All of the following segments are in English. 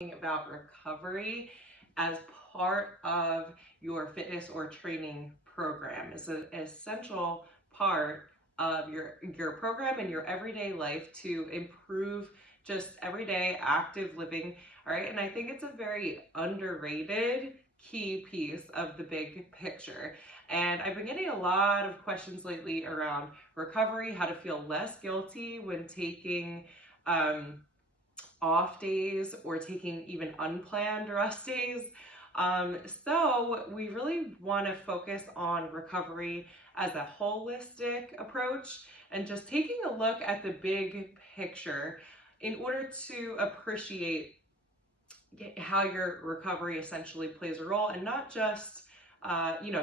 about recovery as part of your fitness or training program. It's an essential part of your program and your everyday life to improve just everyday active living. All right, and I think it's a very underrated key piece of the big picture. And I've been getting a lot of questions lately around recovery, how to feel less guilty when taking off days or taking even unplanned rest days. So we really want to focus on recovery as a holistic approach and just taking a look at the big picture in order to appreciate how your recovery essentially plays a role, and not just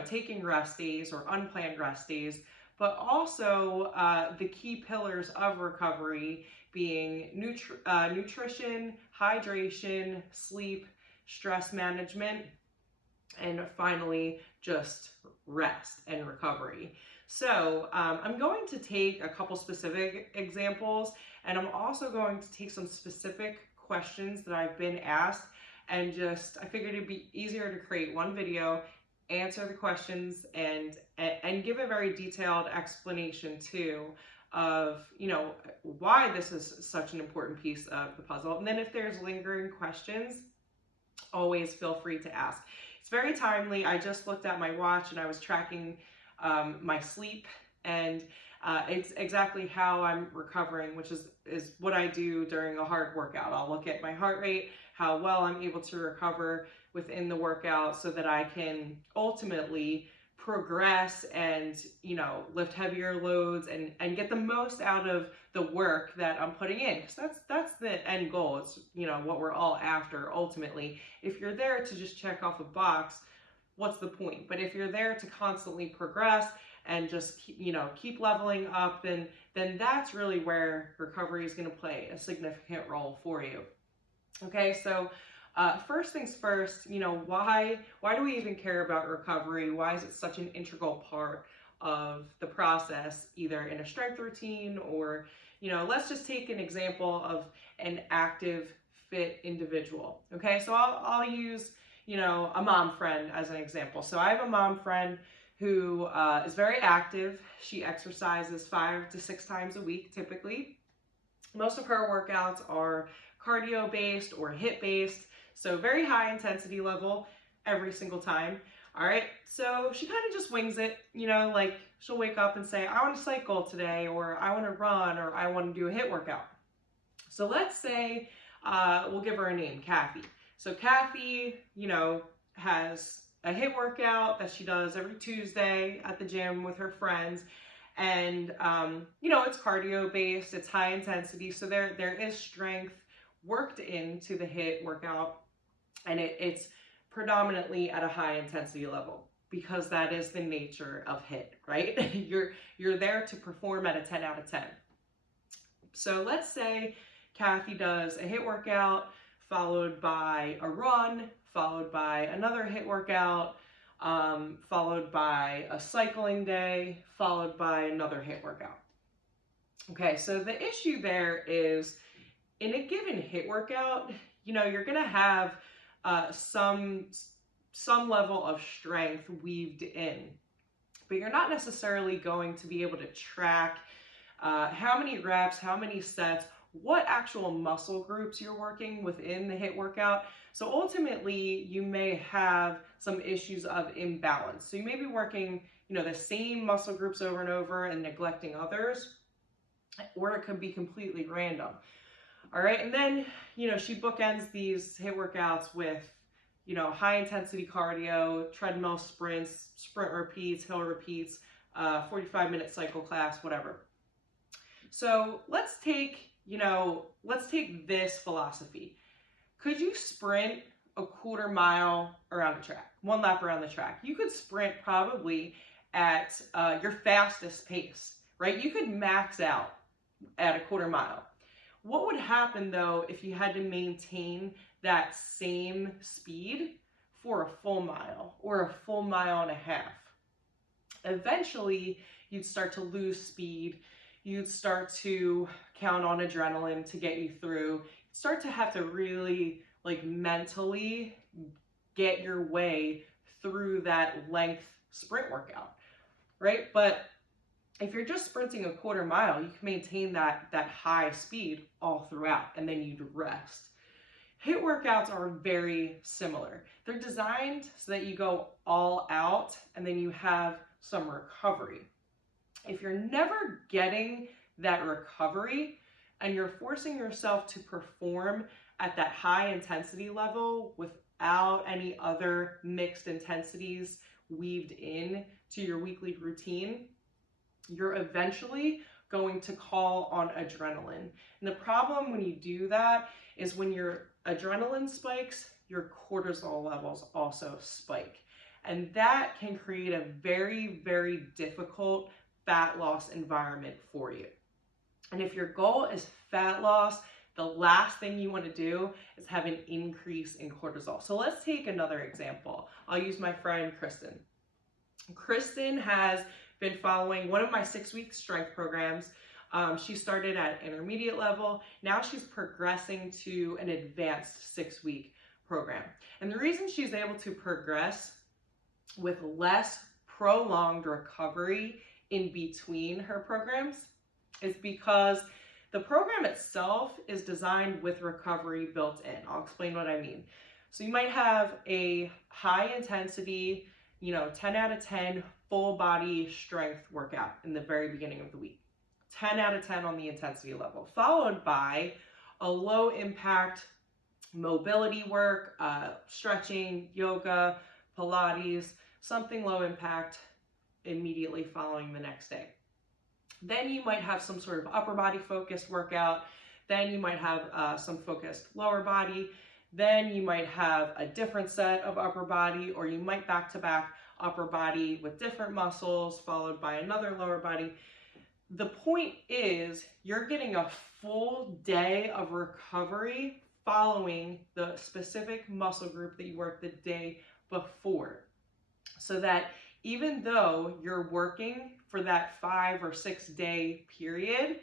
taking rest days or unplanned rest days, but also the key pillars of recovery being nutrition, hydration, sleep, stress management, and finally just rest and recovery. So I'm going to take a couple specific examples, and I'm also going to take some specific questions that I've been asked, and just I figured it'd be easier to create one video, answer the questions, and give a very detailed explanation too of why this is such an important piece of the puzzle. And then if there's lingering questions, always feel free to ask. It's very timely. I just looked at my watch and I was tracking my sleep, and it's exactly how I'm recovering, which is what I do during a hard workout. I'll look at my heart rate, how well I'm able to recover within the workout, so that I can ultimately progress and lift heavier loads and get the most out of the work that I'm putting in, because that's the end goal. It's what we're all after ultimately. If you're there to just check off a box, what's the point? But if you're there to constantly progress and just keep leveling up, then that's really where recovery is going to play a significant role for you. Okay, so first things first, why do we even care about recovery? Why is it such an integral part of the process, either in a strength routine or, let's just take an example of an active, fit individual. Okay, so I'll use, a mom friend as an example. So I have a mom friend who is very active. She exercises 5 to 6 times a week typically. Most of her workouts are cardio based or HIIT based, so very high intensity level every single time. All right, so she kind of just wings it, like she'll wake up and say, I want to cycle today, or I want to run, or I want to do a HIIT workout. So let's say we'll give her a name, Kathy. So Kathy, has a HIIT workout that she does every Tuesday at the gym with her friends. And it's cardio based, it's high intensity, so there is strength worked into the HIIT workout, and it's predominantly at a high intensity level, because that is the nature of HIIT, right? you're there to perform at a 10 out of 10. So let's say Kathy does a HIIT workout followed by a run, followed by another HIIT workout, followed by a cycling day, followed by another HIIT workout. Okay, so the issue there is, in a given HIIT workout, you're gonna have some level of strength weaved in, but you're not necessarily going to be able to track how many reps, how many sets, what actual muscle groups you're working within the HIIT workout. So ultimately, you may have some issues of imbalance. So you may be working, the same muscle groups over and over and neglecting others, or it could be completely random. All right, and then, she bookends these HIIT workouts with, high intensity cardio, treadmill sprints, sprint repeats, hill repeats, 45-minute cycle class, whatever. So let's take this philosophy. Could you sprint a quarter mile around the track, 1 lap around the track? You could sprint probably at your fastest pace, right? You could max out at a quarter mile. What would happen though if you had to maintain that same speed for a full mile or a full mile and a half? Eventually, you'd start to lose speed. You'd start to count on adrenaline to get you through. You'd start to have to really like mentally get your way through that length sprint workout, right? But if you're just sprinting a quarter mile, you can maintain that high speed all throughout, and then you'd rest. HIIT workouts are very similar. They're designed so that you go all out and then you have some recovery. If you're never getting that recovery and you're forcing yourself to perform at that high intensity level without any other mixed intensities weaved in to your weekly routine, you're eventually going to call on adrenaline. And the problem when you do that is when your adrenaline spikes, your cortisol levels also spike. And that can create a very, very difficult fat loss environment for you. And if your goal is fat loss, the last thing you want to do is have an increase in cortisol. So let's take another example. I'll use my friend Kristen. Kristen has been following one of my 6-week strength programs. She started at intermediate level. Now she's progressing to an advanced 6-week program. And the reason she's able to progress with less prolonged recovery in between her programs is because the program itself is designed with recovery built in. I'll explain what I mean. So you might have a high intensity, 10 out of 10 full body strength workout in the very beginning of the week. 10 out of 10 on the intensity level, followed by a low impact mobility work, stretching, yoga, Pilates, something low impact immediately following the next day. Then you might have some sort of upper body focused workout. Then you might have some focused lower body. Then you might have a different set of upper body, or you might back to back upper body with different muscles followed by another lower body. The point is you're getting a full day of recovery following the specific muscle group that you worked the day before. So that even though you're working for that 5 or 6 day period,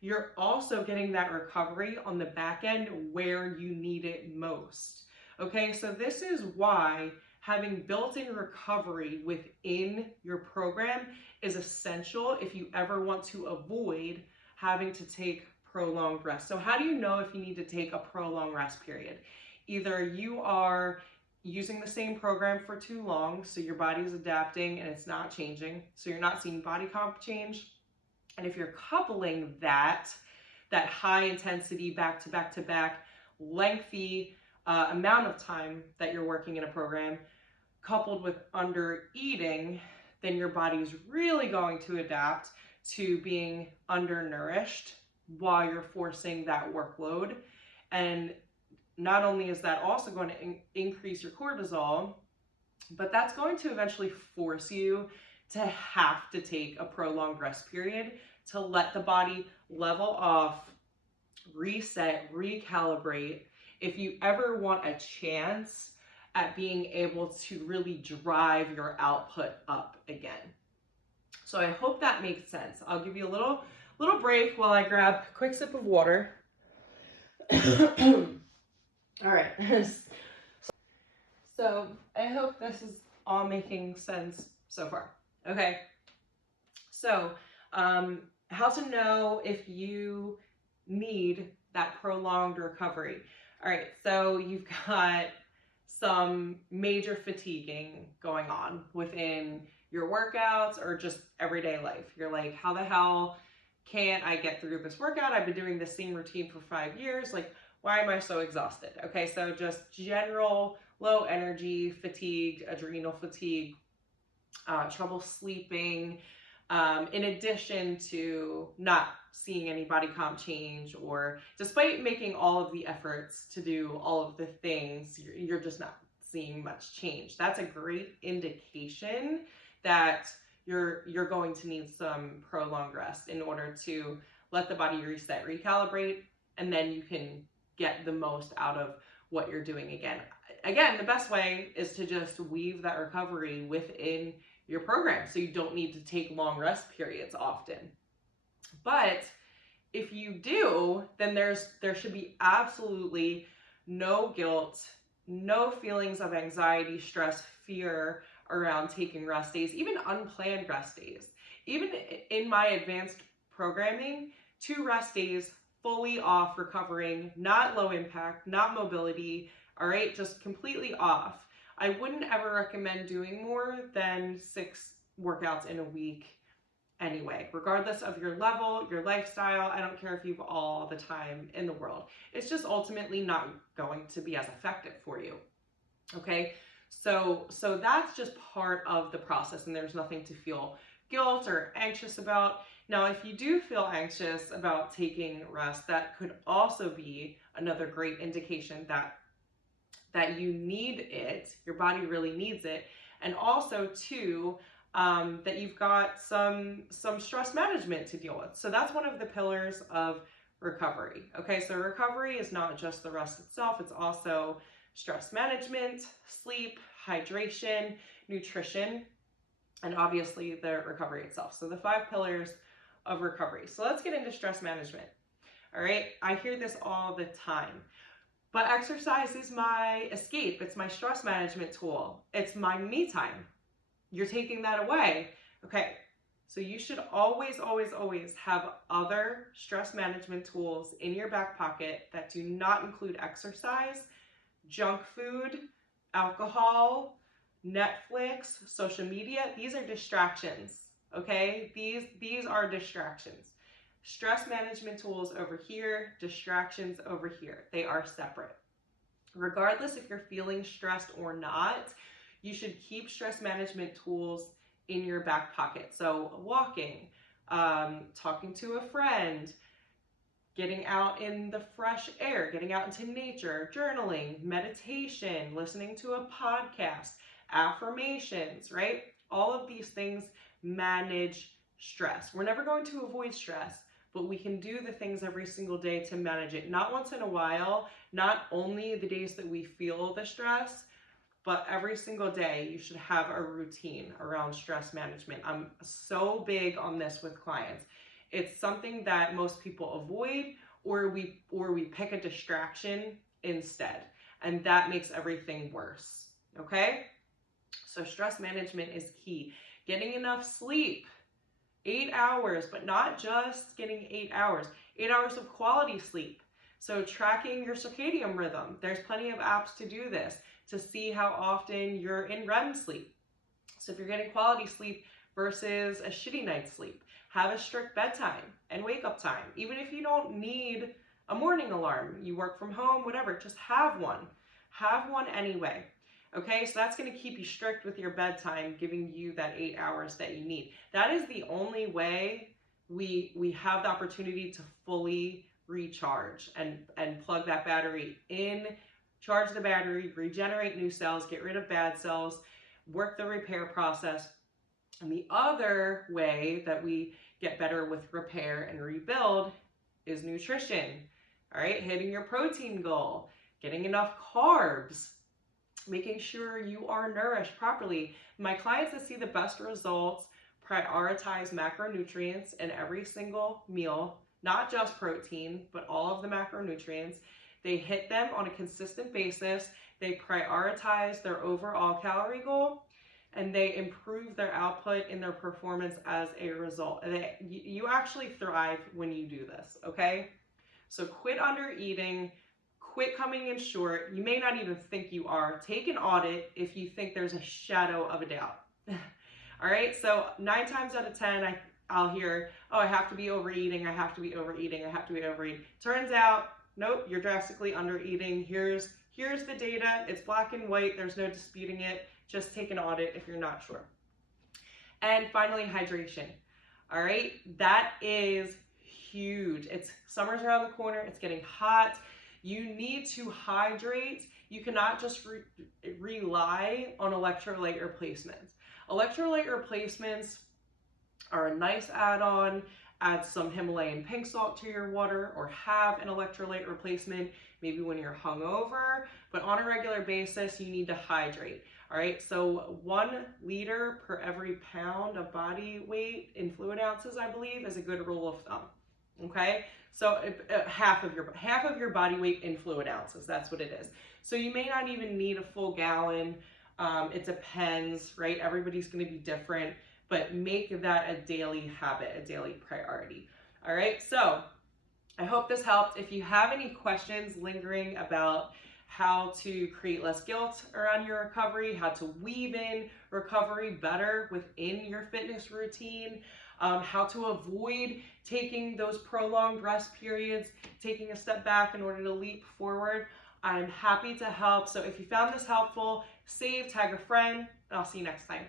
you're also getting that recovery on the back end where you need it most. Okay, so this is why having built-in recovery within your program is essential if you ever want to avoid having to take prolonged rest. So how do you know if you need to take a prolonged rest period? Either you are using the same program for too long, so your body's adapting and it's not changing, so you're not seeing body comp change. And if you're coupling that high intensity back to back to back lengthy amount of time that you're working in a program coupled with under eating, then your body's really going to adapt to being undernourished while you're forcing that workload. And not only is that also going to increase your cortisol, but that's going to eventually force you to have to take a prolonged rest period to let the body level off, reset, recalibrate, if you ever want a chance at being able to really drive your output up again. So I hope that makes sense. I'll give you a little break while I grab a quick sip of water. All right. So I hope this is all making sense so far. Okay. So how to know if you need that prolonged recovery. All right. So you've got some major fatiguing going on within your workouts or just everyday life. You're like, how the hell can't I get through this workout? I've been doing the same routine for 5 years. Like, why am I so exhausted? Okay, so just general low energy, fatigue, adrenal fatigue, trouble sleeping, in addition to not seeing any body comp change, or despite making all of the efforts to do all of the things, you're just not seeing much change. That's a great indication that you're going to need some prolonged rest in order to let the body reset, recalibrate, and then you can get the most out of what you're doing again. Again, the best way is to just weave that recovery within your program so you don't need to take long rest periods often. But if you do, then there should be absolutely no guilt, no feelings of anxiety, stress, fear around taking rest days, even unplanned rest days. Even in my advanced programming, 2 rest days fully off, recovering, not low impact, not mobility, all right, just completely off. I wouldn't ever recommend doing more than 6 workouts in a week anyway, regardless of your level, your lifestyle. I don't care if you've all the time in the world. It's just ultimately not going to be as effective for you. Okay, so that's just part of the process, and there's nothing to feel guilt or anxious about. Now, if you do feel anxious about taking rest, that could also be another great indication that you need it, your body really needs it, and also too, that you've got some stress management to deal with. So that's one of the pillars of recovery. Okay, so recovery is not just the rest itself, it's also stress management, sleep, hydration, nutrition, and obviously the recovery itself. So the 5 pillars of recovery. So let's get into stress management. All right, I hear this all the time. But exercise is my escape. It's my stress management tool. It's my me time. You're taking that away. Okay, so you should always, always, always have other stress management tools in your back pocket that do not include exercise, junk food, alcohol, Netflix, social media. These are distractions, okay? These are distractions. Stress management tools over here, distractions over here. They are separate. Regardless if you're feeling stressed or not, you should keep stress management tools in your back pocket. So walking, talking to a friend, getting out in the fresh air, getting out into nature, journaling, meditation, listening to a podcast, affirmations, right? All of these things manage stress. We're never going to avoid stress, but we can do the things every single day to manage it. Not once in a while, not only the days that we feel the stress, but every single day you should have a routine around stress management. I'm so big on this with clients. It's something that most people avoid, or we pick a distraction instead, and that makes everything worse. Okay? So stress management is key. Getting enough sleep. 8 hours, but not just getting 8 hours. 8 hours of quality sleep. So tracking your circadian rhythm. There's plenty of apps to do this, to see how often you're in REM sleep. So if you're getting quality sleep versus a shitty night's sleep, have a strict bedtime and wake up time. Even if you don't need a morning alarm, you work from home, whatever, just have one. Have one anyway. Okay, so that's going to keep you strict with your bedtime, giving you that 8 hours that you need. That is the only way we have the opportunity to fully recharge and plug that battery in, charge the battery, regenerate new cells, get rid of bad cells, work the repair process. And the other way that we get better with repair and rebuild is nutrition. All right, hitting your protein goal, getting enough carbs, making sure you are nourished properly. My clients that see the best results prioritize macronutrients in every single meal, not just protein, but all of the macronutrients. They hit them on a consistent basis. They prioritize their overall calorie goal, and they improve their output and their performance as a result. You actually thrive when you do this, okay? So quit under eating. Quit coming in short. You may not even think you are. Take an audit if you think there's a shadow of a doubt. All right, so 9 times out of 10, I'll hear, oh, I have to be overeating, I have to be overeating, I have to be overeating. Turns out, nope, you're drastically undereating. Here's the data. It's black and white. There's no disputing it. Just take an audit if you're not sure. And finally, hydration. All right, that is huge. Summer's around the corner. It's getting hot. You need to hydrate. You cannot just rely on electrolyte replacements. Electrolyte replacements are a nice add-on. Add some Himalayan pink salt to your water, or have an electrolyte replacement maybe when you're hungover, but on a regular basis, you need to hydrate. All right, so 1 liter per every pound of body weight in fluid ounces, I believe, is a good rule of thumb. Okay, so half of your body weight in fluid ounces. That's what it is. So you may not even need a full gallon. It depends, right? Everybody's going to be different, but make that a daily habit, a daily priority. All right, so I hope this helped. If you have any questions lingering about how to create less guilt around your recovery, how to weave in recovery better within your fitness routine, how to avoid taking those prolonged rest periods, taking a step back in order to leap forward, I'm happy to help. So if you found this helpful, save, tag a friend, and I'll see you next time.